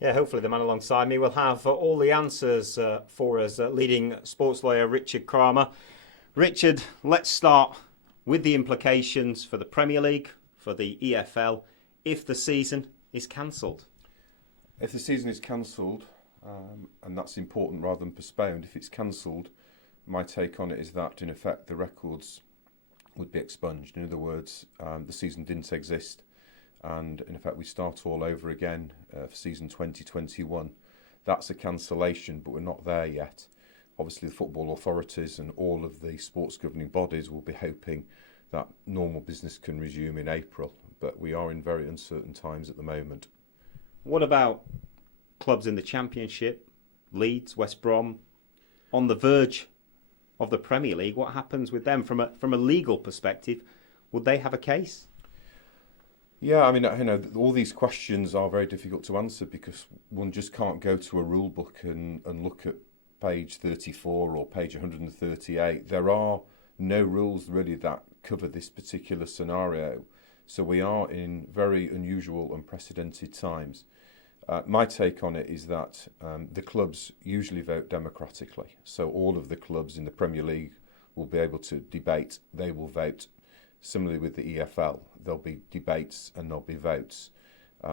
Yeah, hopefully the man alongside me will have all the answers for us, leading sports lawyer Richard CRAMER. Richard, let's start with the implications for the Premier League, for the EFL, if the season is cancelled. If the season is cancelled, and that's important rather than postponed, if it's cancelled, my take on it is that, in effect, the records would be expunged. In other words, the season didn't exist, and in effect we start all over again for season 2021. That's a cancellation, but we're not there yet. Obviously the football authorities and all of the sports governing bodies will be hoping that normal business can resume in April, but we are in very uncertain times at the moment. What about clubs in the Championship, Leeds, West Brom, on the verge of the Premier League? What happens with them from a legal perspective? Would they have a case? Yeah, I mean, all these questions are very difficult to answer because one just can't go to a rule book and look at page 34 or page 138. There are no rules really that cover this particular scenario. So we are in very unusual, unprecedented times. My take on it is that the clubs usually vote democratically. So all of the clubs in the Premier League will be able to debate. They will vote. Similarly with the EFL, there'll be debates and there'll be votes.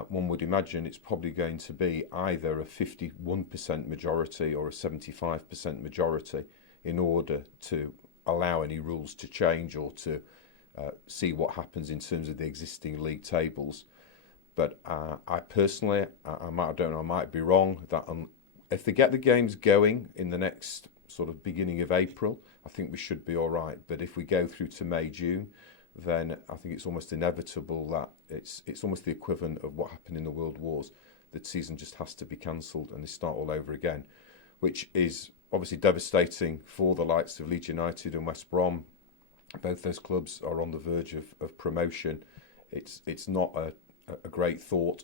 One would imagine it's probably going to be either a 51% majority or a 75% majority in order to allow any rules to change or to see what happens in terms of the existing league tables. But I personally, I might be wrong, that if they get the games going in the next sort of beginning of April, I think we should be all right. But if we go through to May, June, then I think it's almost inevitable that it's almost the equivalent of what happened in the World Wars. The season just has to be cancelled and they start all over again, which is obviously devastating for the likes of Leeds United and West Brom. Both those clubs are on the verge of promotion. It's not a great thought,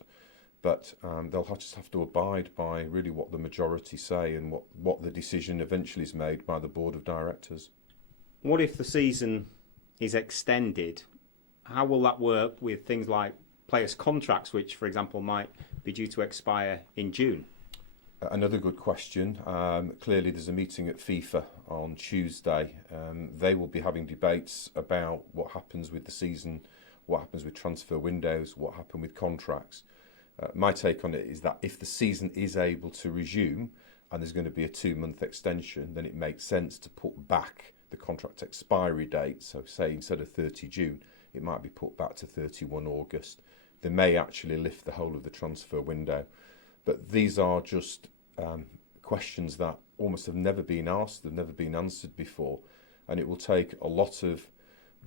but they'll just have to abide by really what the majority say and what the decision eventually is made by the board of directors. What if the season is extended? How will that work with things like players' contracts, which, for example, might be due to expire in June? Another good question. Clearly, there's a meeting at FIFA on Tuesday. They will be having debates about what happens with the season, what happens with transfer windows, what happens with contracts. My take on it is that if the season is able to resume and there's going to be a 2-month extension, then it makes sense to put back the contract expiry date. So say instead of 30 June, it might be put back to 31 August. They may actually lift the whole of the transfer window. But these are just questions that almost have never been asked, have never been answered before. And it will take a lot of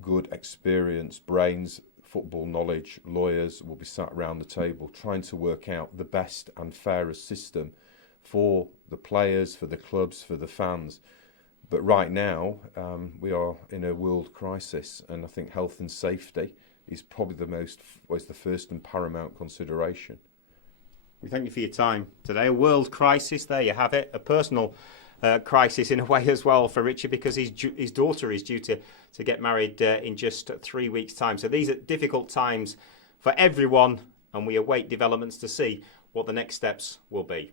good, experienced brains, football knowledge, lawyers will be sat around the table trying to work out the best and fairest system for the players, for the clubs, for the fans. But right now, we are in a world crisis, and I think health and safety is probably the first and paramount consideration. We thank you for your time today. A world crisis, there you have it. A personal crisis in a way as well for Richard, because his daughter is due to get married in just 3 weeks' time. So these are difficult times for everyone, and we await developments to see what the next steps will be.